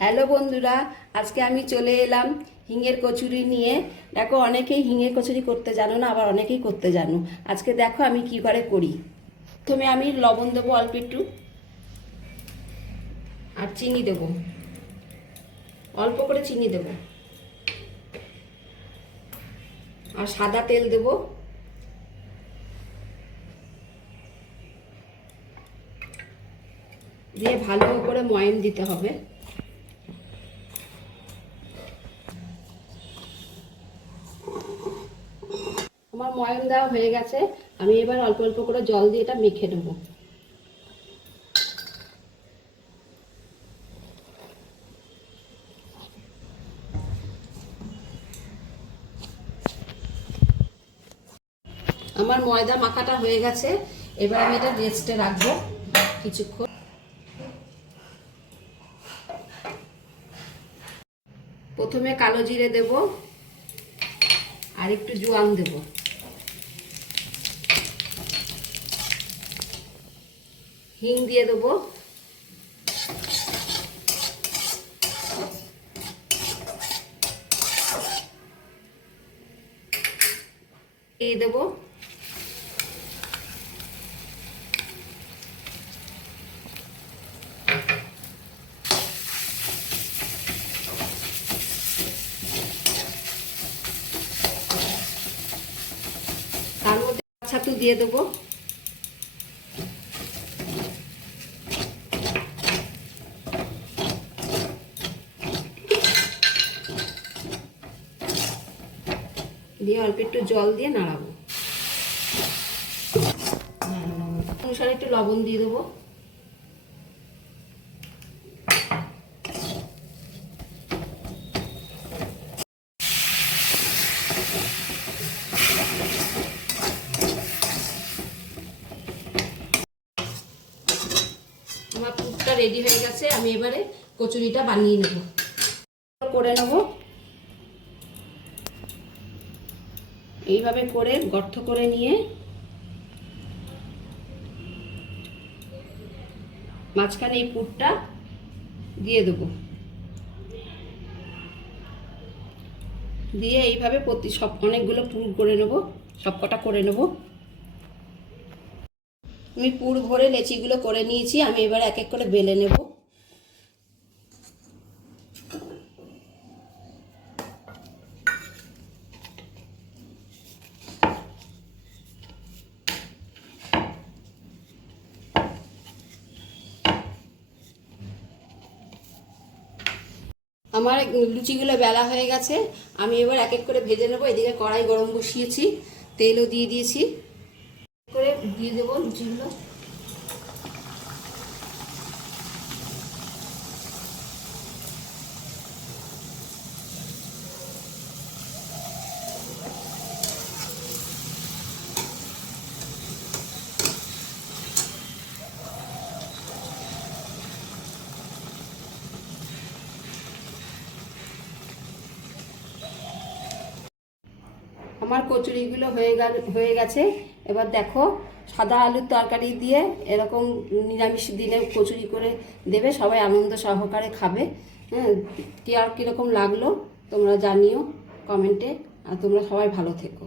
Hello বন্ধুরা, আজকে আমি চলে এলাম হিঙের কচুরি নিয়ে। দেখো, অনেকেই হিঙের কচুরি করতে জানো না, আবার অনেকেই করতে জানো। আজকে দেখো আমি কি করে করি। প্রথমে আমি লবণ দেবো অল্প একটু, আর চিনি দেবো, অল্প করে চিনি দেবো, আর সাদা তেল দেবো। দিয়ে ভালো করে ময়ান দিতে হবে। আমার ময়ান দেওয়া হয়ে গেছে। আমি এবার অল্প অল্প করে জল দিয়ে এটা মেখে নেবো। আমার ময়দা মাখাটা হয়ে গেছে। এবার আমি এটা রেস্টে রাখবো কিছুক্ষণ। প্রথমে কালো জিরে দেব, আর একটু জোয়ান দেব, হিং দিয়ে দেবো, দিয়ে দেবো, তার মধ্যে ছাতু দিয়ে দেবো, দিয়ে অল্প একটু জল দিয়ে নাড়াবো। অনুসারে একটু লবণ দিয়ে দেবো। আমার পুরটা রেডি হয়ে গেছে। আমি এবারে কচুরিটা বানিয়ে নেব, করে নেব। এইভাবে করে গর্ত করে নিয়ে মাঝখানে এই পুরটা দিয়ে দেবো। দিয়ে এইভাবে অনেকগুলো পুর করে নেব, সবকটা করে নেব। আমি পুর ভরে লেচিগুলো করে নিয়েছি। আমি এবার এক এক করে বেলে নেব। আমার লুচিগুলো বেলা হয়ে গেছে। আমি এবার এক এক করে ভেজে নেবো। এদিকে কড়াই গরম বসিয়েছি, তেলও দিয়ে দিয়েছি। করে দিয়ে দেবো লুচিগুলো। আমার কচুরিগুলো হয়ে গেছে। এবার দেখো, সাদা আলুর তরকারি দিয়ে এরকম নিরামিষ দিনে কচুরি করে দেবে, সবাই আনন্দ সহকারে খাবে। হ্যাঁ, কি আর কীরকম লাগলো তোমরা জানিও কমেন্টে। আর তোমরা সবাই ভালো থেকো।